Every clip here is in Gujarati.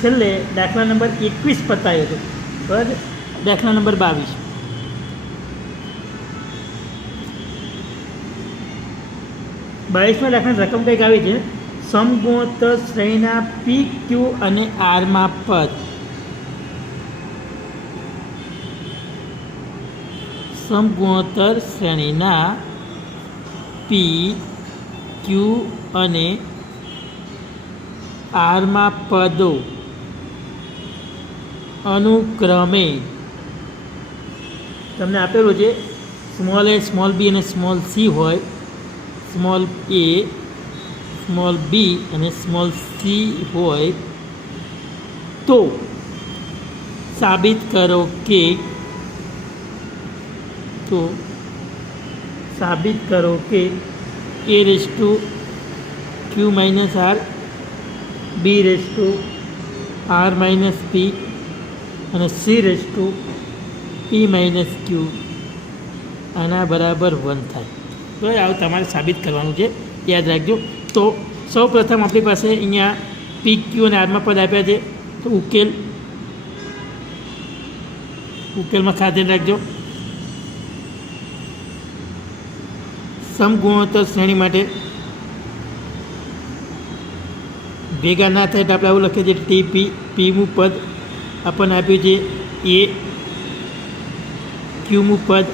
છેલ્લે દાખલા નંબર 21 પતાવ્યો હતો બરાબર. દાખલા નંબર 22 22માં દાખલાની રકમ કંઈક આવી છે. સમગુણોત્તર શ્રેણીના પી ક્યુ અને આરમાં પદ. સમગુણોત્તર શ્રેણીના પી ક્યુ અને આરમાં પદો અનુક્રમે તમને આપેલું છે સ્મોલ એ, સ્મોલ બી અને સ્મોલ સી હોય. સ્મોલ એ, સ્મોલ બી અને સ્મોલ સી હોય તો સાબિત કરો કે a raise to Q minus R, B raise to R minus પી અને C raise to P minus q આના બરાબર 1 થાય. તો આવું તમારે સાબિત કરવાનું છે, યાદ રાખજો. તો સૌ પ્રથમ આપણી પાસે અહીંયા પી ક્યુ અને આરમાં પદ આપ્યા છે. તો ઉકેલમાં ખાસ ધ્યાન રાખજો. સમગુણોત્તર શ્રેણી માટે ભેગા ના થાય તો આપણે આવું લખીએ છીએ ટીપી. પીમું પદ આપણને આપ્યું છે એ, ક્યુમું પદ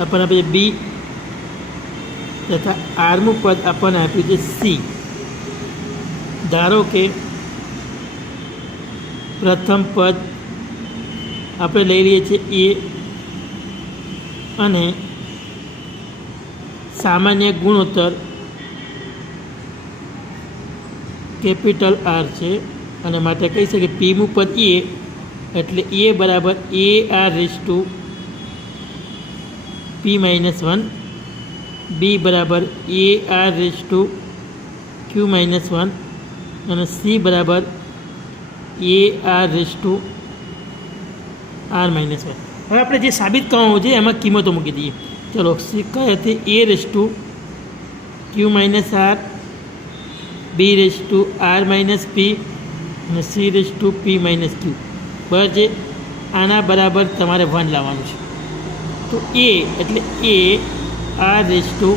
આપણને આપ્યું છે બી તથા આરમું પદ આપણને આપ્યું છે સી. ધારો કે પ્રથમ પદ આપણે લઈ લઈએ છીએ એ અને સામાન્ય ગુણોત્તર કેપિટલ આર છે અને માટે કહી શકીએ પીમું પદ એ એટલે એ બરાબર a r raise to P minus 1, b બરાબર a r raise to Q minus 1 અને સી બરાબર a r raise to R minus 1. હવે આપણે જે સાબિત કરવાનું છે એમાં કિંમતો મૂકી દઈએ. ચલો સી કઈ હતી? A raise to Q minus R, B raise to R minus પી અને C raise to P minus Q. બરાબર છે. આના બરાબર તમારે 1 લાવવાનું છે. તો એ એટલે a r raise to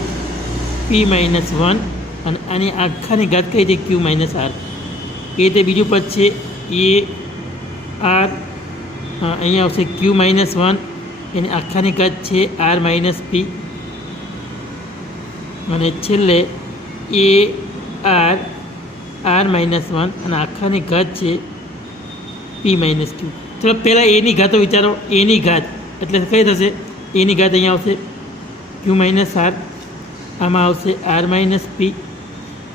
P minus 1 અને આની આખાની ઘાત કઈ છે? ક્યુ માઇનસ આર. એ તે બીજું પદ છે એ આર, અહીંયા આવશે ક્યુ માઇનસ 1 એની આખાની ઘાત છે આર માઇનસ પી અને છેલ્લે એ આર માઇનસ 1 અને આખાની ઘાત છે પી માઇનસ ક્યુ. ચલો પહેલાં એની ઘાતો વિચારો. એની ઘાત એટલે કઈ થશે? એની ઘાત અહીંયા આવશે ક્યુ માઇનસ આર, આમાં આવશે આર માઇનસ પી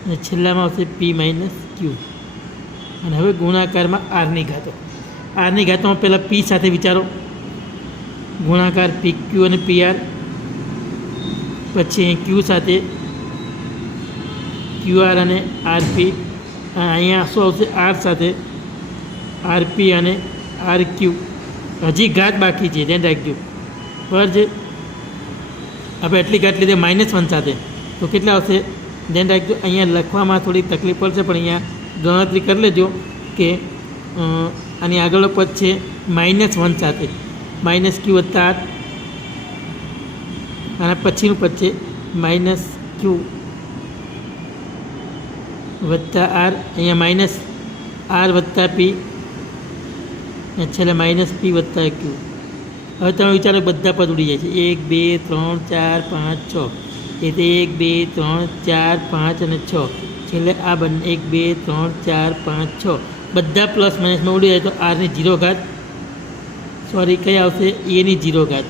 અને છેલ્લામાં આવશે પી માઇનસ ક્યુ. અને હવે ગુણાકારમાં આરની ઘાતો. આરની ઘાતોમાં પહેલાં પી સાથે વિચારો. ગુણાકાર પી ક્યુ અને પી આર. પછી ક્યુ સાથે ક્યુ આર અને આરપી. અહીંયા શું આવશે? આર સાથે આરપી અને આર ક્યુ. હજી ઘાત બાકી છે, ધ્યાન રાખજો. બરાબર છે. આપણે એટલી ઘાત લીધે -1 સાથે તો કેટલા આવશે? ધ્યાન રાખજો. અહીંયા લખવામાં થોડી તકલીફ પડશે પણ અહીંયા ગણતરી કરી લેજો કે આની આગળનો પદ છે -1 સાથે માઇનસ ક્યુ વત્તા આર. આના પછીનું પદ છે માઇનસ ક્યુ વત્તા આર. અહીંયા માઇનસ આર વત્તા પી અને છેલ્લે માઇનસ પી વત્તા ક્યુ. હવે તમે વિચારો બધા પદ ઉડી જાય છે. 1 2 3 4 5 6 એટલે 1 2 3 4 5 અને 6. છેલ્લે આ બંને 1 2 3 4 5 6 બધા પ્લસ માઇનસમાં ઉડી જાય તો આરની 0 ઘાત, સોરી કઈ આવશે? એની 0 ઘાત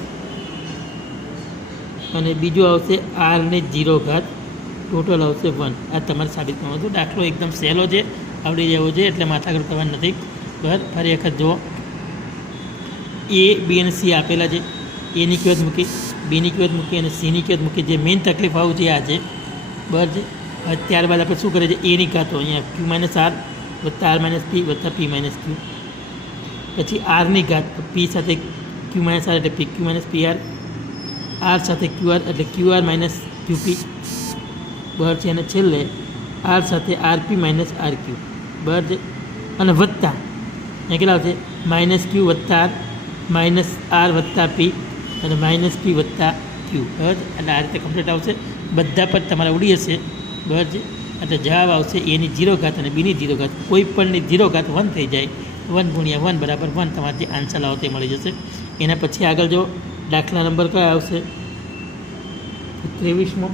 અને બીજું આવશે આરની 0 ઘાત. ટોટલ આવશે 1. આ તમારે સાબિત કરવાનું હતું. દાખલો એકદમ સહેલો છે, આવડી જવો છે એટલે માથાકૂટ કરવાની નથી. બરાબર. ફરી વખત જુઓ. એ બી અને સી આપેલા છે. એની કિંમત મૂકી, બીની કિંમત મૂકી અને સીની કિંમત મૂકી. જે મેઇન તકલીફ આવું છે આ છે. બરાબર છે. ત્યારબાદ આપણે શું કરીએ છીએ? એની ઘાતો અહીંયા ક્યુ માઇનસ આર વત્તા આર માઇનસ પી વત્તા પી માઇનસ ક્યુ. પછી આરની ઘાત પી સાથે ક્યુ માઇનસ આર એટલે પી ક્યુ માઇનસ પી આર સાથે ક્યુ આર એટલે ક્યુ આર માઇનસ ક્યુ પી. બરાબર છે. અને છેલ્લે આર સાથે r p minus r q. બરાબર છે. અને વત્તા અહીંયા કેટલા આવશે માઇનસ ક્યુ વત્તા આર માઇનસ આર વત્તા પી અને માઇનસ પી વત્તા ક્યુ, બરાબર. એટલે આ રીતે કમ્પ્લીટ આવશે. બધા પર તમારે ઉડી હશે, બરાબર છે. એટલે જવાબ આવશે એની 0 ઘાત અને બીની 0 ઘાત. કોઈ પણની 0 ઘાત 1 થઈ જાય, 1 ગુણ્યા 1 બરાબર 1. તમારે જે આન્સર લાવો તે મળી જશે. એના પછી આગળ જો દાખલા નંબર કયો આવશે 23મો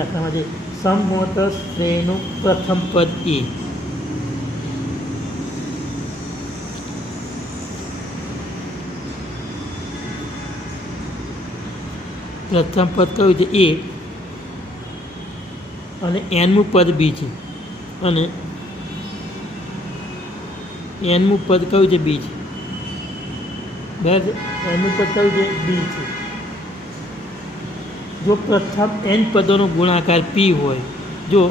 દાખલામાં જે સમગુણોત્તર શ્રેણીનું પ્રથમ પદ એ. પ્રથમ પદ કયું છે એ અને એનમું પદ બી છે અને એનમું પદ કયું છે બી છે, બરાબર. એનમું પદ કયું છે બી છે. જો પ્રથમ એન પદોનો ગુણાકાર પી હોય, જો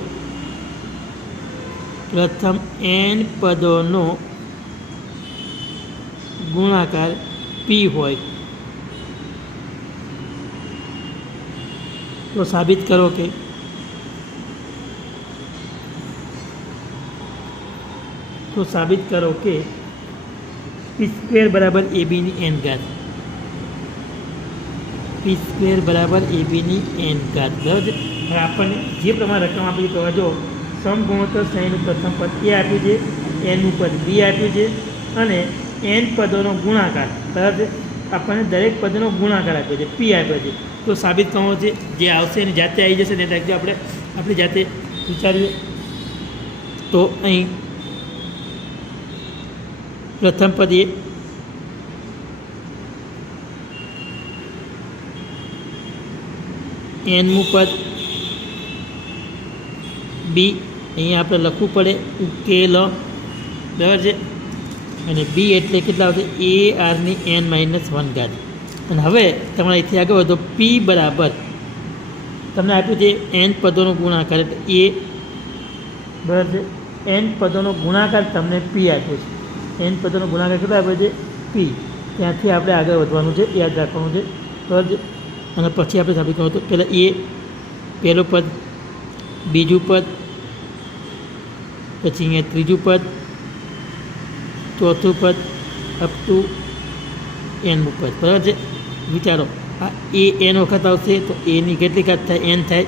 પ્રથમ એન પદોનો ગુણાકાર પી હોય તો સાબિત કરો કે પી સ્ક્વેર બરાબર એ બીની એન ઘાત. પી સ્ક્વેર બરાબર એ બીની એન ઘાત, બરાબર છે. હવે આપણને જે પ્રમાણે રકમ આપી તો જો સમગુણોત્તર શ્રેણીનું પ્રથમ પદ એ આપ્યું છે, એનનું પદ બી આપ્યું છે અને એન પદોનો ગુણાકાર, બરાબર છે. આપણને દરેક પદનો ગુણાકાર આપ્યો છે, પી આપ્યો છે. તો સાબિત કરવો છે. જે આવશે એની જાતે આવી જશે ને એટલે આપણે આપણી જાતે વિચારીએ. તો અહીં પ્રથમ પદ એ એનમું પદ બી, અહીંયા આપણે લખવું પડે ઉકેલ, બરાબર છે. અને બી એટલે કેટલા આવશે એ આરની એન માઇનસ 1 ઘાત. અને હવે તમારે અહીંથી આગળ વધો પી બરાબર તમને આપ્યું છે એન પદોનો ગુણાકાર એટલે એ, બરાબર છે. એન પદોનો ગુણાકાર તમને પી આપ્યો છે. એન પદોનો ગુણાકાર કેટલો આપ્યો છે પી. ત્યાંથી આપણે આગળ વધવાનું છે, યાદ રાખવાનું છે, બરાબર છે. અને પછી આપણે સાબિત કરવું તો પહેલાં એ પહેલું પદ, બીજું પદ, પછી અહીંયા ત્રીજું પદ, ચોથું પદ અપ ટુ એનનું પદ, બરાબર છે. વિચારો આ એ એન વખત આવશે તો એની કેટલી ઘાત થાય એન થાય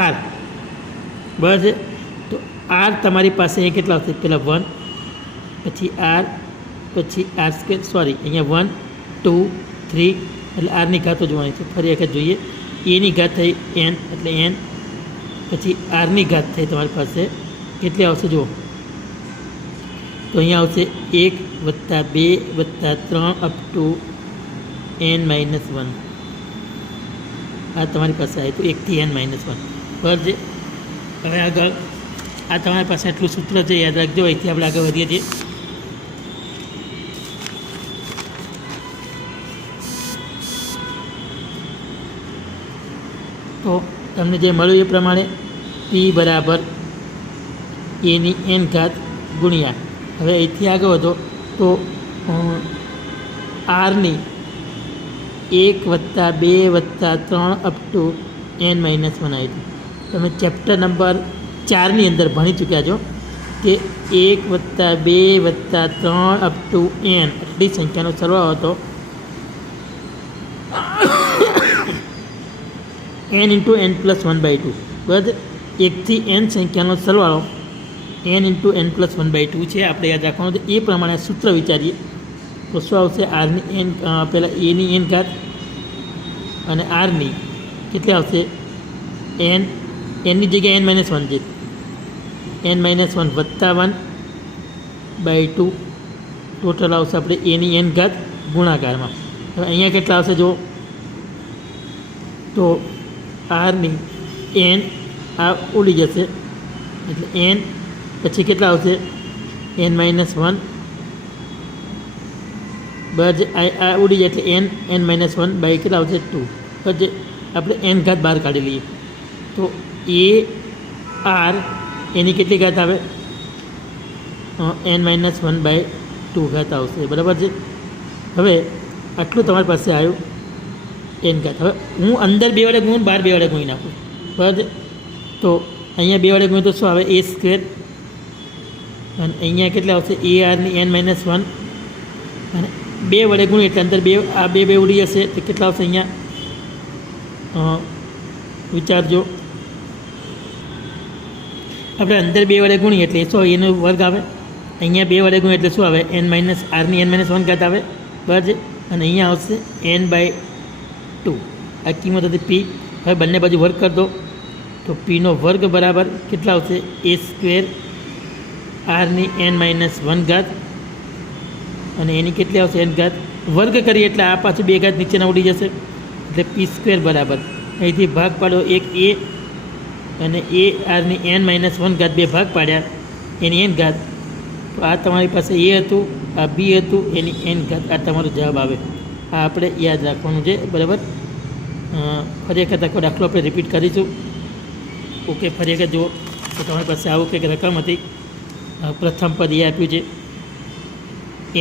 આર, બરાબર છે. તો આર તમારી પાસે અહીંયા કેટલા આવશે પહેલાં 1 પછી આર પછી આર સ્ક્વેર અહીંયા 1 2 3 એટલે આરની ઘાતો જોવાની છે. ફરી વખત જોઈએ એની ઘાત થઈ એન એટલે એન પછી આરની ઘાત થઈ તમારી પાસે કેટલી આવશે જુઓ તો અહીંયા આવશે 1 + 2 + 3 અપ ટુ n - 1. આ તમારી પાસે આવે તો 1 થી n - 1, બરાબર છે. હવે આગળ આ તમારી પાસે આટલું સૂત્ર છે, યાદ રાખજો. અહીંથી આપણે આગળ વધીએ છીએ. તો તમને જે મળ્યું એ પ્રમાણે પી બરાબર એની એન ઘાત ગુણ્યા, હવે અહીંથી આગળ વધો તો આરની 1 + 2 + 3 અપ ટુ n - 1 આવી હતી. તમે ચેપ્ટર નંબર 4ની અંદર ભણી ચૂક્યા છો કે 1 + 2 + 3 અપ ટુ n આટલી સંખ્યાનો સરવાળો હતો n × n + 1/2, બરાબર. 1 થી n સંખ્યાનો સરવાળો n × n + 1/2 છે. આપણે યાદ રાખવાનું તો એ પ્રમાણે સૂત્ર વિચારીએ તો શું આવશે આરની એન પહેલાં એની એન ઘાત અને આરની કેટલી આવશે એન, એનની જગ્યાએ n - 1 છે, n - 1 + 1/2 ટોટલ આવશે આપણે એની એન ઘાત ગુણાકારમાં. હવે અહીંયા કેટલા આવશે જો તો આરની એન આ ઉડી જશે એટલે એન પછી કેટલા આવશે n - 1, બરાબર. આ ઉડી જાય એટલે n - 1 કેટલા આવશે 2, પછી આપણે n ઘાત બહાર કાઢી લઈએ તો એ આર એની કેટલી ઘાત આવે n - 1/2 ઘાત આવશે, બરાબર છે. હવે આટલું તમારી પાસે આવ્યું એન ઘાત. હવે હું અંદર 2 વડે ગુણ, બહાર 2 વડે ગુણી નાખું, બરાબર. તો અહીંયા 2 વડે ગુણ તો શું આવે a² અને અહીંયા કેટલા આવશે એ આરની એન માઇનસ વન અને 2 વડે ગુણી એટલે અંદર બે આ બે ઉડી જશે તો કેટલા આવશે અહીંયા વિચારજો આપણે અંદર 2 વડે ગુણીએ એટલે શું એનો વર્ગ આવે અહીંયા 2 વડે ગુણીએ એટલે શું આવે એન માઇનસ આરની એન માઇનસ વન ઘાત આવે બરાબર છે અને અહીંયા આવશે એન બાય 2 આ કિંમત હતી પી હવે બંને બાજુ વર્ગ કરી દો તો પીનો વર્ગ બરાબર કેટલા આવશે એ સ્ક્વેર આરની એન માઇનસ વન ઘાત અને એની કેટલી આવશે એન ઘાત વર્ગ કરીએ એટલે આ પાછું 2 ઘાત નીચેના ઉડી જશે એટલે પી સ્ક્વેર બરાબર અહીંથી ભાગ પાડો એક એ અને એ આરની એન માઇનસ વન ઘાત 2 ભાગ પાડ્યા એની એન ઘાત તો આ તમારી પાસે એ હતું આ બી હતું એની એન ઘાત આ તમારો જવાબ આવે આ આપણે યાદ રાખવાનું છે બરાબર ફરી વખત આખો દાખલો આપણે રિપીટ કરીશું ઓકે ફરી વખત જુઓ તો તમારી પાસે આવું કંઈક રકમ હતી પ્રથમ પદ એ આપ્યું છે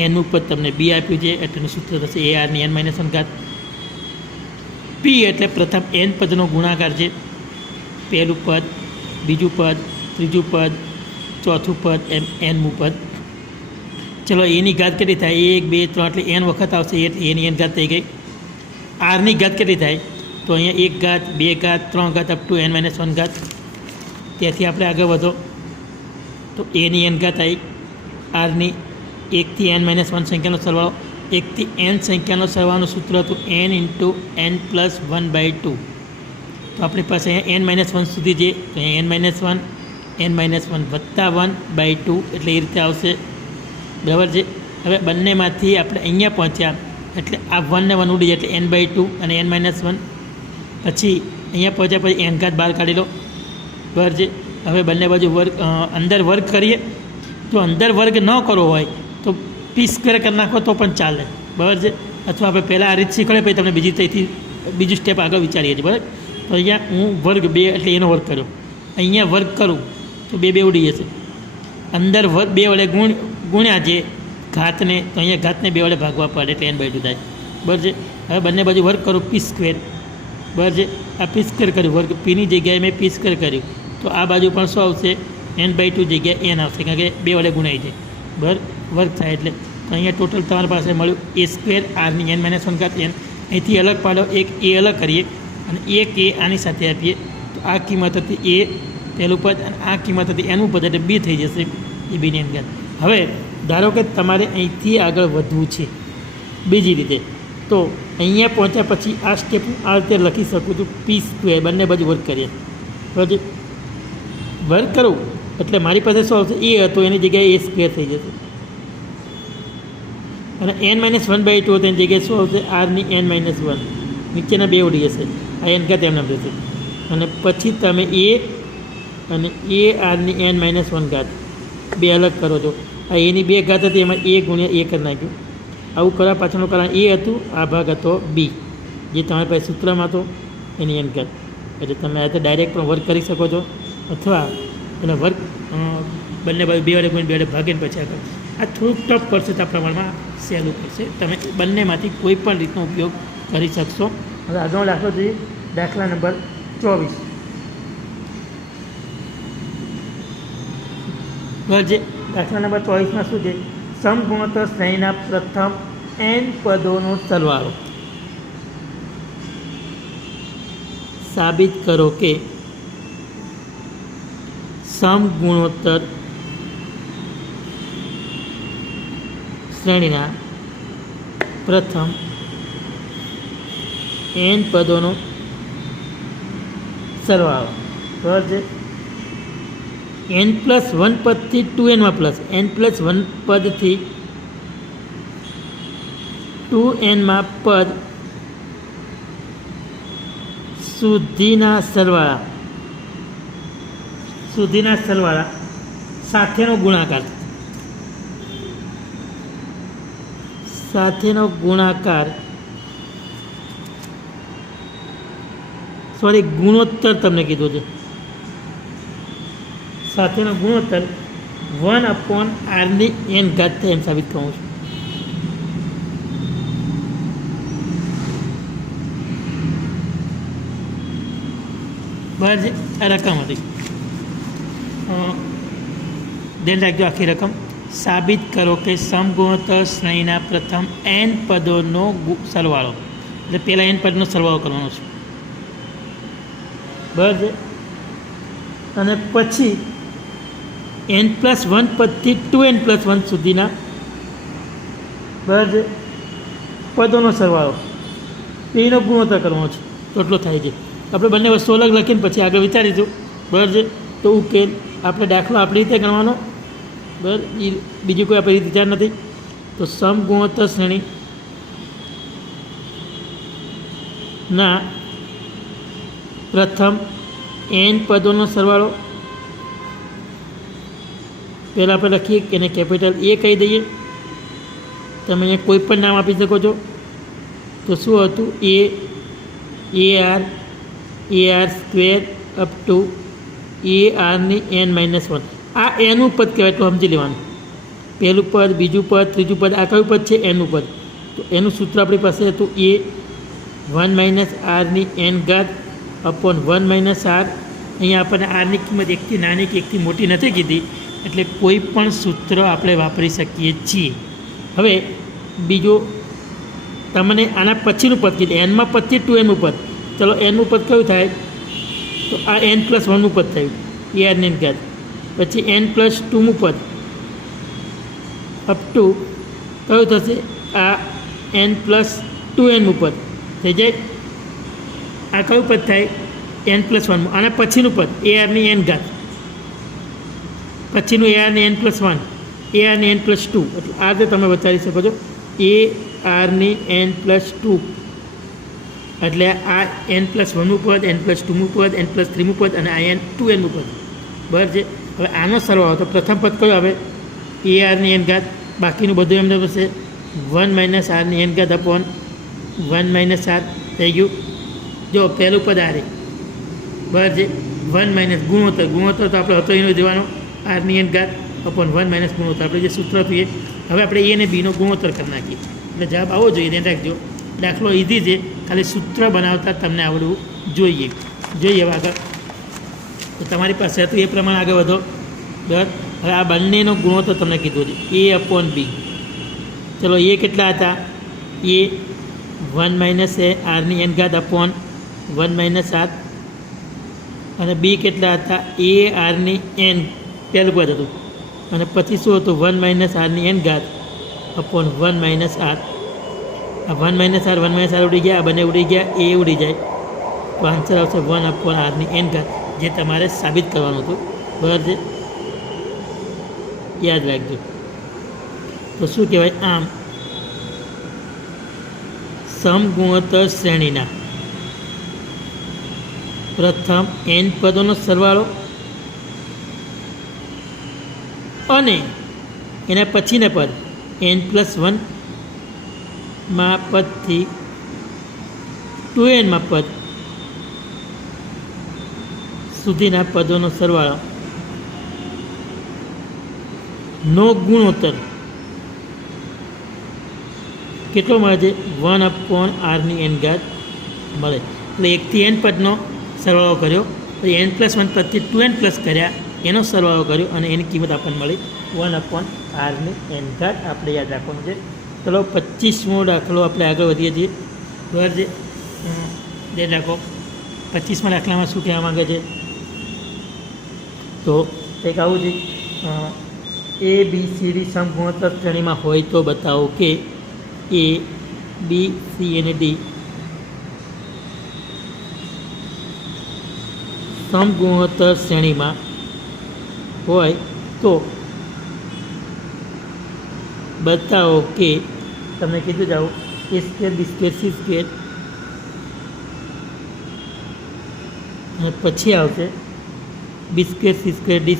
એનું પદ તમને બી આપ્યું છે એટલેનું સૂત્ર થશે એ આરની એન માઇનસ વન ઘાત પી એટલે પ્રથમ એન પદનો ગુણાકાર છે પહેલું પદ બીજું પદ ત્રીજું પદ ચોથું પદ એમ એનમું પદ ચલો એની ઘાત કેટલી થાય 1 2 3 એટલે એન વખત આવશે એટલે એની એન ઘાત થઈ ગઈ આરની ઘાત કેટલી થાય તો અહીંયા 1 ઘાત 2 ઘાત 3 ઘાત up to n minus one ઘાત ત્યાંથી આપણે આગળ વધો તો એની એન ઘાત આવી આરની 1 થી એન માઇનસ વન સંખ્યાનો સરવાળો 1 થી એન સંખ્યાનો સરવાળાનું સૂત્ર હતું એન ઇન્ટુ એન પ્લસ 1/2 તો આપણી પાસે અહીંયા એન માઇનસ વન સુધી છે તો અહીંયા n minus one n minus one વત્તા 1/2 એટલે એ રીતે આવશે બરાબર છે હવે બંનેમાંથી આપણે અહીંયા પહોંચ્યા એટલે આ 1 ને 1 ઉડી જાય એટલે n/2 અને n માઇનસ 1 પછી અહીંયા પહોંચ્યા પછી એન ઘાત બહાર કાઢી લો બરાબર છે હવે બંને બાજુ વર્ગ અંદર વર્ગ કરીએ જો અંદર વર્ગ ન કરવો હોય તો પી સ્ક્વેર કરી નાખો તો પણ ચાલે બરાબર છે અથવા આપણે પહેલાં આ રીત શીખવાડે પછી તમને બીજું સ્ટેપ આગળ વિચારીએ છીએ બરાબર તો અહીંયા હું વર્ગ 2 એટલે એનો વર્ગ કર્યો અહીંયા વર્ગ કરું તો 2 ઉડી જશે અંદર વર્ગ 2 વડે ગુણ્યા છે ઘાતને તો અહીંયા ઘાતને 2 વડે ભાગવા પડે એટલે n/2 થાય બરાબર છે હવે બંને બાજુ વર્ગ કરો પી સ્ક્વેર બરાબર છે આ પી સ્ક્વેર કર્યું વર્ગ પીની જગ્યાએ મેં પી સ્ક્વેર કર્યું તો આ બાજુ પણ શું આવશે n/2 જગ્યાએ n આવશે કારણ કે 2 વડે ગુણાય છે બરાબર વર્ગ થાય એટલે તો અહીંયા ટોટલ તમારી પાસે મળ્યું એ સ્ક્વેર આરની એન માઇનસ વન ઘાત એન અહીંથી અલગ પાડો એક એ અલગ કરીએ અને એક એ આની સાથે આપીએ તો આ કિંમત હતી એ પહેલું પદ અને આ કિંમત હતી એનું પદ એટલે બી થઈ જશે એ બીની એન ઘાત હવે ધારો કે તમારે અહીંથી આગળ વધવું છે બીજી રીતે તો અહીંયા પહોંચ્યા પછી આ સ્ટેપ આ રીતે લખી શકું છું પી સ્ક્વેર બંને બાજુ વર્ગ કરીએ બરાબર વર્ગ કરું એટલે મારી પાસે શું આવશે એ હતો એની જગ્યાએ એ સ્ક્વેર થઈ જશે અને n માઇનસ 1/2 હતો એની જગ્યાએ શું આવશે આરની n માઇનસ 1 નીચેના 2 ઉડી જશે આ એન ઘાત એમને જશે અને પછી તમે એ અને એ આરની n માઇનસ 1 ઘાત 2 અલગ કરો છો આ એની 2 ઘાત હતી એમાં એ ગુણ્યા એ કરી નાખ્યું આવું કરવા પાછળનું કારણ એ હતું આ ભાગ હતો બી જે તમારી પાસે સૂત્રમાં હતો એની એન ઘાત એટલે તમે આ રીતે ડાયરેક્ટ પણ વર્ક કરી શકો છો અથવા એને વર્ક બંને બાજુ 2 વડે ગુણી 2 વડે ભાગીને પછી આગળ આ થોડુંક ટફ પડશે તો આ પ્રમાણમાં સહેલું પડશે તમે બંનેમાંથી કોઈ પણ રીતનો ઉપયોગ કરી શકશો હવે આગળ દાખલો જોઈએ દાખલા નંબર 24 બરાબર છે દાખલા નંબર 24માં શું છે સમગુણોત્તર શ્રેણીના પ્રથમ n પદોનો સરવાળો સાબિત કરો કે સમગુણોત્તર શ્રેણીના પ્રથમ n પદોનો સરવાળો બરાબર છે n+1 પદથી 2nમાં પ્લસ n+1 પદથી 2nમાં પદ સુધીના સરવાળા સાથેનો ગુણાકાર ગુણોત્તર તમને કીધું છે સાથેનો ગુણોત્તર 1/r ની n ઘાત થાય એમ સાબિત કરું છું બરાબર છે આ રકમ હતી ધ્યાન રાખજો આખી રકમ. સાબિત કરો કે સમગુણોત્તર શ્રેણીના પ્રથમ n પદોનો સરવાળો, એટલે પહેલાં n પદનો સરવાળો કરવાનો છે, બરાબર છે. અને પછી n+1 પદથી 2n+1 સુધીના, બરાબર છે, પદોનો સરવાળો, એનો ગુણોત્તર કરવાનો છે, તો એટલો થાય છે. આપણે બંને વસ્તુ અલગ લખીને પછી આગળ વિચારીશું, બરાબર છે. તો ઉકેલ આપણે દાખલો આપણી રીતે ગણવાનો, બરાબર, એ બીજી કોઈ આપણી રીતે વિચાર નથી. તો સમગુણોત્તર શ્રેણીના પ્રથમ n પદોનો સરવાળો, પહેલાં આપણે લખીએ કે એને કેપિટલ A કહી દઈએ. તમે અહીંયા કોઈ પણ નામ આપી શકો છો. તો શું હતું? AR સ્ક્વેર અપ ટુ ARની n-1. આ એનું પદ કહેવાય, તો સમજી લેવાનું. પહેલું પદ, બીજું પદ, ત્રીજું પદ, આ કયું પદ છે? એનું પદ. તો એનું સૂત્ર આપણી પાસે હતું A1 - Rની n ઘાત અપોન 1 - R. અહીંયા આપણને આરની કિંમત એકથી નાની કે એકથી મોટી નથી કીધી, એટલે કોઈ પણ સૂત્ર આપણે વાપરી શકીએ છીએ. હવે બીજું તમને આના પછીનું પદ કીધું, એનમાં પદથી 2nનું પદ. ચલો એનનું પદ કયું થાય? તો આ n+1નું પદ થયું, ARની n ઘાત. પછી n+2નું પદ અપ ટુ કયું થશે? આ n+2nનું પદ થઈ જાય. આ કયું પદ થાય? n+1. આના પછીનું પદ ARની n ઘાત, પછીનું ARની n+1, ARની n+2. એટલે આ રીતે તમે બતાવી શકો છો, ARની n+2, એટલે આ n+1નું પદ, n+2નું પદ, n+3નું પદ અને આ n2nનું પદ, બરાબર છે. હવે આનો સરવાળો, તો પ્રથમ પદ કયું આવે? ARની n ઘાત. બાકીનું બધું એમને થશે 1 - Rની n ઘાત અપોન 1 - R થઈ ગયું. જો પહેલું પદ આ રે, બરાબર છે, 1 - ગુણોત્તર. ગુણોત્તર તો આપણે હતો એનો દેવાનો, Rની n ઘાત અપોન 1 - ગુણોત્તર. આપણે જે સૂત્ર હતું એ. હવે આપણે A અને Bનો ગુણોત્તર કરી નાખીએ, એટલે જવાબ આવવો જોઈએ. ધ્યાન રાખજો, દાખલો ઈઝી છે, ખાલી સૂત્ર બનાવતા તમને આવડવું જોઈએ. હવે આગળ, તો તમારી પાસે હતું એ પ્રમાણે આગળ વધો, બરાબર. હવે આ બંનેનો ગુણોત્તર તમને કીધું છે, A/B. ચલો એ કેટલા હતા? A1 - Rની n ઘાત અપોન 1 - R. અને B કેટલા હતા? ARની n પહેલું પદ હતું, અને પછી શું હતું? 1 - Rની n ઘાત અપોન 1 - R. આ 1 - R 1 - R ઉડી ગયા, આ બંને ઉડી ગયા, એ ઉડી જાય, તો આન્સર આવશે 1/Rની n ઘાત, જે તમારે સાબિત કરવાનું હતું, બરાબર છે, યાદ રાખજો. તો શું કહેવાય? આમ સમગુણોત્તર શ્રેણીના પ્રથમ n પદોનો સરવાળો અને એના પછીના પદ n+1 માં પદથી 2n માં પદ સુધીના પદોનો સરવાળો નો ગુણોત્તર કેટલો મળે છે? 1/Rની n ઘાત મળે. એટલે 1 થી n પદનો સરવાળો કર્યો, પછી n+1 પદથી 2n+ કર્યા, એનો સરવાળો કર્યો, અને એની કિંમત આપણને મળી 1/Rની n ઘાત. આપણે યાદ રાખવાનું છે. ચલો 25મો દાખલો આપણે આગળ વધીએ છીએ, બરાબર છે. ધ્યાન રાખો, 25મા દાખલામાં શું કહેવા માગે છે? તો કંઈક આવું છે, ABCD સમગુણોત્તર શ્રેણીમાં હોય તો બતાવો કે A, B, C અને D સમગુણોત્તર શ્રેણીમાં હોય તો બતાવો કે, તમને કીધું જાઓ, A² B² C² અને પછી આવશે B² C² D².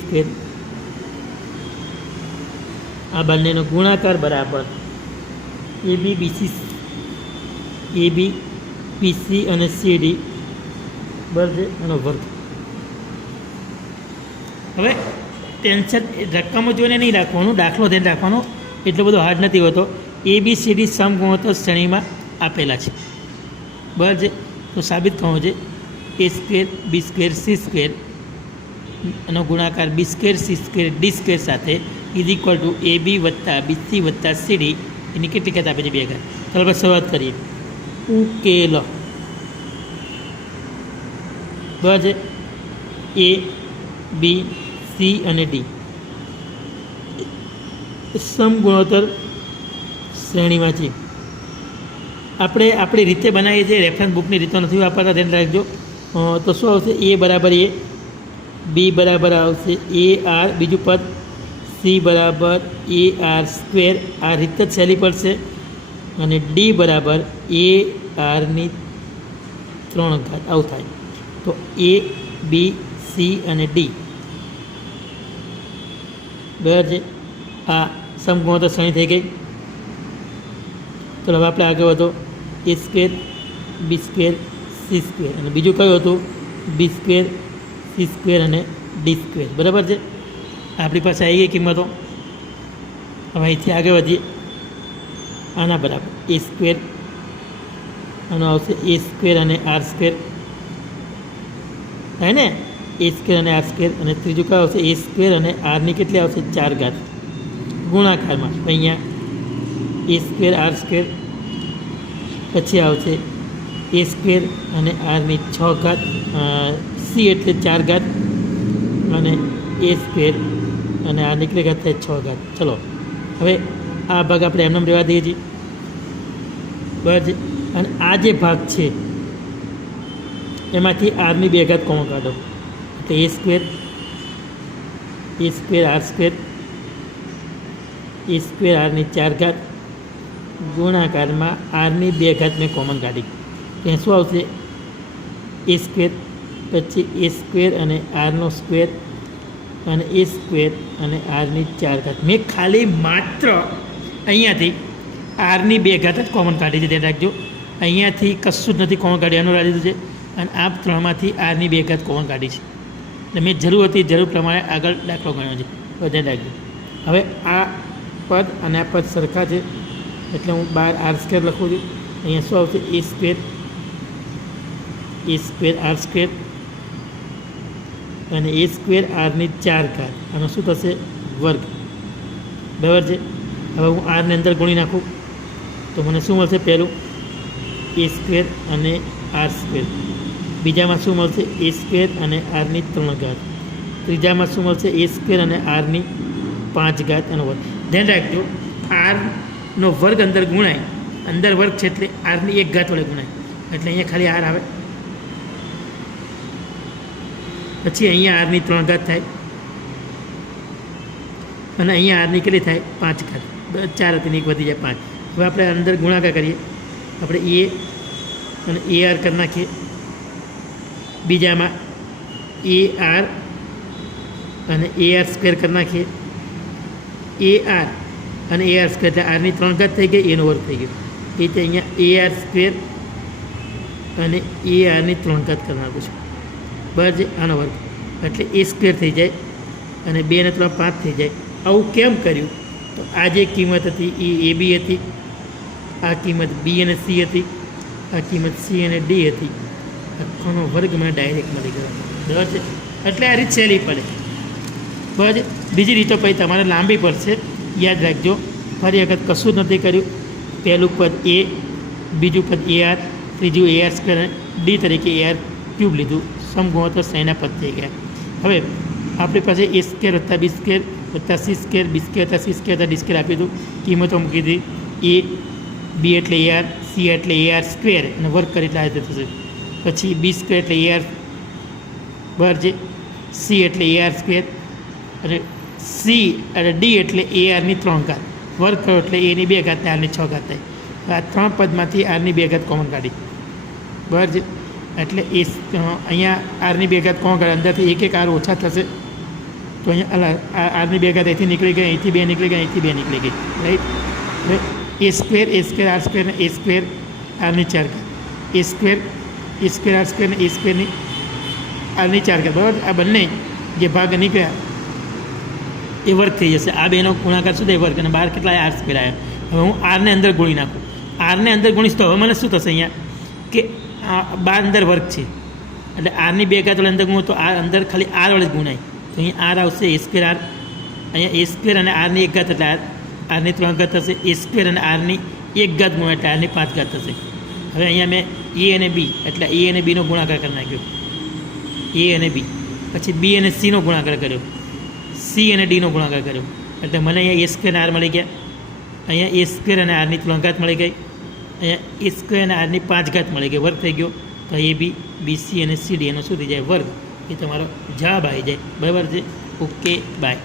આ બંનેનો ગુણાકાર બરાબર AB BC અને CD, બરાબર છે, એનો વર્ગ. હવે ટેન્શન રકમો જોઈને નહીં રાખવાનું, દાખલો ધ્યાન રાખવાનો, એટલો બધો હાર્ડ નથી હોતો. ABCD સમગુણોત્તર શ્રેણીમાં આપેલા છે, બરાબર છે. તો સાબિત કરવું છે A² B² C² એનો ગુણાકાર b square c square d square સાથે is equal to a b વત્તા બીસી વત્તા સીડી એની કેટલી ઘાત આપે છે 2 ઘાત. ચાલો આપણે શરૂઆત કરીએ. ઉકેલો બરાબર છે. એ બી સી અને ડી સમગુણોત્તર શ્રેણીમાં છે. આપણે આપણી રીતે બનાવીએ છીએ, રેફરન્સ બુકની રીતો નથી વાપરતા, ધ્યાન રાખજો. તો શું આવશે? એ બરાબર એ, બી બરાબર આવશે એ આર બીજું પદ, સી બરાબર એ આર સ્ક્વેર આ રીતે જ સહેલી પડશે, અને ડી બરાબર એ આરની 3 ઘાત આવું થાય. તો એ બી સી અને ડી બરાબર છે. આ સમગુણોત્તર શ્રેણી થઈ ગઈ. તો હવે આપણે આગળ વધો. એ સ્ક્વેર બી સ્ક્વેર સી સ્ક્વેર અને બીજું કયું હતું? બી સ્ક્વેર સી સ્ક્વેર અને ડી સ્ક્વેર. બરાબર છે. આપણી પાસે આવી ગઈ કિંમતો. હવે અહીંથી આગળ વધીએ. આના બરાબર એ સ્ક્વેર, આનો આવશે એ સ્ક્વેર અને આર સ્ક્વેર થાય ને, એ સ્ક્વેર અને આર સ્ક્વેર. અને ત્રીજું કયું આવશે? એ સ્ક્વેર અને આરની કેટલી આવશે? 4 ઘાત ગુણાકારમાં. અહીંયા એ સ્ક્વેર આર સ્ક્વેર, પછી આવશે એ સ્ક્વેર અને આરની 6 ઘાત, સી એટલે 4 ઘાત, અને એ સ્ક્વેર અને આરની કેટલી ઘાત થાય? 6 ઘાત. ચલો હવે આ ભાગ આપણે એમને રહેવા દઈએ છીએ. બરાબર છે. અને આ જે ભાગ છે એમાંથી આરની 2 ઘાત કોમન કાઢો. તો એ સ્ક્વેર આર સ્ક્વેર, એ સ્ક્વેર આરની 4 ઘાત ગુણાકારમાં આરની 2 ઘાત મેં કોમન કાઢી. ત્યાં શું આવશે? એ સ્ક્વેર, પછી એ સ્ક્વેર અને આરનો સ્ક્વેર, અને એ સ્ક્વેર અને આરની 4 ઘાત. મેં ખાલી માત્ર અહીંયાથી આરની 2 ઘાત જ કોમન કાઢી છે, ધ્યાન રાખજો. અહીંયાથી કશું જ નથી કોમન કાઢી, એનું લીધું છે. અને આ 3માંથી આરની 2 ઘાત કોમન કાઢી છે. એટલે મેં જરૂર હતી જરૂર પ્રમાણે આગળ દાખલો ગણ્યો છે, તો ધ્યાન રાખજો. હવે આ પદ અને આ પદ સરખા છે એટલે હું 12 આર સ્ક્વેર લખું છું. અહીંયા શું આવશે? એ સ્ક્વેર આર સ્ક્વેર અને એ સ્ક્વેર આરની 4 ઘાત. આનો શું થશે? વર્ગ. બરાબર છે. હવે હું આરને અંદર ગુણી નાખું તો મને શું મળશે? પહેલું એ સ્ક્વેર અને આર સ્ક્વેર, બીજામાં શું મળશે? એ સ્ક્વેર અને આરની 3 ઘાત, ત્રીજામાં શું મળશે? એ સ્ક્વેર અને આરની 5 ઘાત એનો વર્ગ. ધ્યાન રાખજો, આરનો વર્ગ અંદર ગુણાય, અંદર વર્ગ છે એટલે આરની 1 ઘાત વડે ગુણાય, એટલે અહીંયા ખાલી આર આવે. પછી અહીંયા આરની 3 ઘાત થાય, અને અહીંયા આરની કેટલી થાય? 5 ઘાત. 4 હતી ને 1 વધી જાય 5. હવે આપણે અંદર ગુણાકાર કરીએ. આપણે એ અને એ આર કરી નાખીએ. બીજામાં એ આર અને એ આર સ્ક્વેર કરી નાખીએ. એ આર અને એ આર સ્ક્વેર એટલે આરની 3 ઘાત થઈ ગઈ, એનો વર્ગ થઈ ગયો. એ રીતે અહીંયા એ આર સ્ક્વેર અને એ આરની 3 ઘાત કરી નાખું છું. બરાબર છે. આનો વર્ગ એટલે એ સ્ક્વેર થઈ જાય, અને 2 ને 3 5 થઈ જાય. આવું કેમ કર્યું? તો આ જે કિંમત હતી એ બી હતી, આ કિંમત બી અને સી હતી, આ કિંમત સી અને ડી હતી. આખોનો વર્ગ મને ડાયરેક્ટ મળી ગયો. બરાબર છે. એટલે આ રીત સહેલી પડે. બરાબર છે. બીજી રીતો પછી તમારે લાંબી પડશે, યાદ રાખજો. ફરી વખત કશું જ નથી કર્યું. પહેલું પદ એ, બીજું પદ એ આર, ત્રીજું એ આર સ્ક્વેર, ડી તરીકે એ આર ક્યુબ લીધું. સમગુણોત્તર શ્રેણીના પદ થઈ ગયા. હવે આપણી પાસે એ સ્ક્વેર વત્તા બી સ્ક્વેર વત્તા સી સ્ક્વેર, બી સ્ક્વેર વત્તા સી સ્ક્વેર વત્તા ડી સ્ક્વેર આપી દીધું. કિંમતો મૂકી દીધી. એ બી એટલે એ આર, સી એટલે એ આર સ્ક્વેર અને વર્ગ કરી એટલે આ રીતે થશે. પછી બી સ્ક્વેર એટલે એ આર બરાબર છે, સી એટલે એ આર સ્ક્વેર, અને સી અને ડી એટલે એ આરની 3 ઘાત. વર્ગ કર્યો એટલે એની 2 ઘાત ને આરની 6 ઘાત થાય. આ 3 પદમાંથી આરની 2 ઘાત કોમન કાઢી. બરાબર છે. એટલે એ અહીંયા આરની 2 ઘાત કોમન કાઢી, અંદરથી એક આર ઓછા થશે. તો અહીંયા આરની 2 ઘાત અહીંથી નીકળી ગઈ, અહીંથી 2 નીકળી ગઈ, અહીંથી 2 નીકળી ગઈ. રાઈટ. હવે એ સ્ક્વેર આર સ્ક્વેર ને એ સ્ક્વેર આરની 4 ઘાત, એ સ્ક્વેર આર સ્ક્વેર ને એ સ્ક્વેરની આરની 4 ઘાત. બરાબર. આ બંને જે ભાગ નીકળ્યા એ વર્ગ થઈ જશે. આ બેનો ગુણાકાર શું થાય? વર્ગ. અને બહાર કેટલા આર સ્ક્વેર આવ્યા. હવે હું આરને અંદર ગુણી નાખું. આરને અંદર ગુણીશ તો હવે મને શું થશે? અહીંયા કે 12 અંદર વર્ગ છે, એટલે આરની 2 ઘાત વડે અંદર ગુણો તો આર અંદર ખાલી આર વડે જ ગુણાય, તો અહીં આર આવશે એ સ્ક્વેર આર, અહીંયા એ સ્ક્વેર અને આરની 1 ઘાત એટલે આરની 3 ઘાત થશે, એ સ્ક્વેર અને આરની 1 ઘાત ગુણ્યા એટલે આરની 5 ઘાત થશે. હવે અહીંયા મેં એ અને બી એટલે એ અને બીનો ગુણાકાર કરી નાખ્યો, એ અને બી, પછી બી અને સીનો ગુણાકાર કર્યો, સી અને ડીનો ગુણાકાર કર્યો, એટલે મને અહીંયા એ સ્ક્વેર અને આર મળી ગયા, અહીંયા એ સ્ક્વેર અને આરની 3 ઘાત મળી ગઈ, અહીંયા એ સ્ક્વેર અને આરની 5 ઘાત મળી ગઈ, વર્ગ થઈ ગયો. તો એ બી, બી સી અને સી ડી એનો શું થઈ જાય? વર્ગ. એ તમારો જવાબ આવી જાય. બરાબર છે? Okay, by.